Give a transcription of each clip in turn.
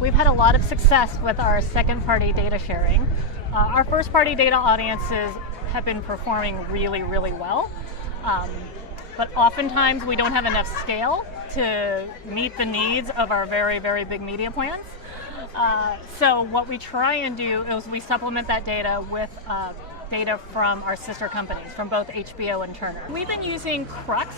We've had a lot of success with our second-party data sharing. Our first-party data audiences have been performing really, really well. But oftentimes we don't have enough scale to meet the needs of our very, very big media plans. So what we try and do is we supplement that data with data from our sister companies, from both HBO and Turner. We've been using Crux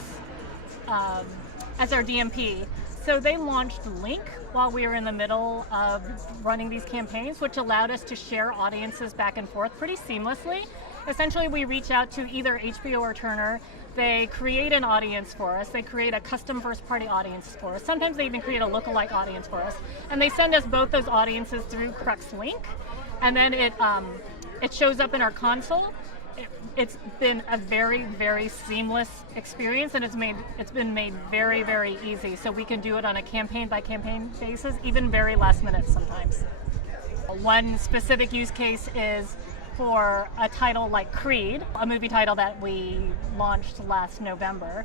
as our DMP. So they launched Link while we were in the middle of running these campaigns, which allowed us to share audiences back and forth pretty seamlessly. Essentially, we reach out to either HBO or Turner. They create an audience for us. They create a custom first-party audience for us. Sometimes they even create a lookalike audience for us. And they send us both those audiences through Crux Link. And then it shows up in our console. It's been a very, very seamless experience, and it's been made very, very easy. So we can do it on a campaign-by-campaign basis, even very last minute sometimes. One specific use case is for a title like Creed, a movie title that we launched last November.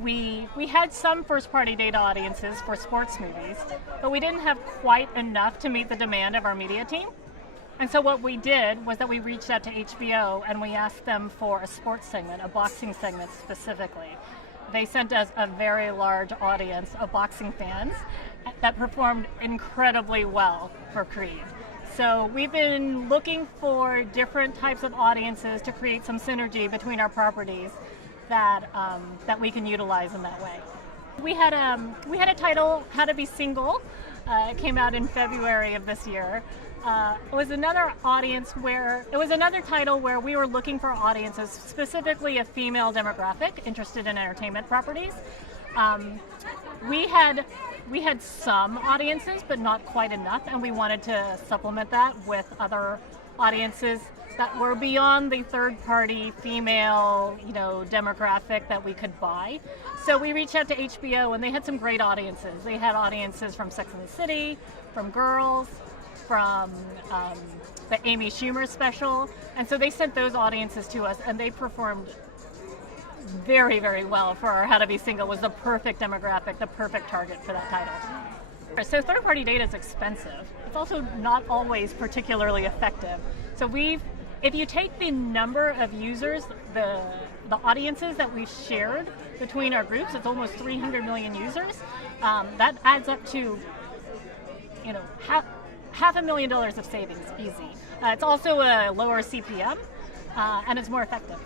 We had some first-party data audiences for sports movies, but we didn't have quite enough to meet the demand of our media team. And so what we did was that we reached out to HBO and we asked them for a sports segment, a boxing segment specifically. They sent us a very large audience of boxing fans that performed incredibly well for Creed. So we've been looking for different types of audiences to create some synergy between our properties that we can utilize in that way. We had a title, How to Be Single. It came out in February of this year. It was another title where we were looking for audiences, specifically a female demographic interested in entertainment properties. We had some audiences, but not quite enough, and we wanted to supplement that with other audiences that were beyond the third-party female, demographic that we could buy. So we reached out to HBO, and they had some great audiences. They had audiences from Sex and the City, from Girls, from the Amy Schumer special, and so they sent those audiences to us, and they performed very, very well for our How to Be Single. Was the perfect demographic, the perfect target for that title. So third-party data is expensive. It's also not always particularly effective. So if you take the number of users, the audiences that we've shared between our groups, it's almost 300 million users. That adds up to, $500,000 of savings, easy. It's also a lower CPM, and it's more effective.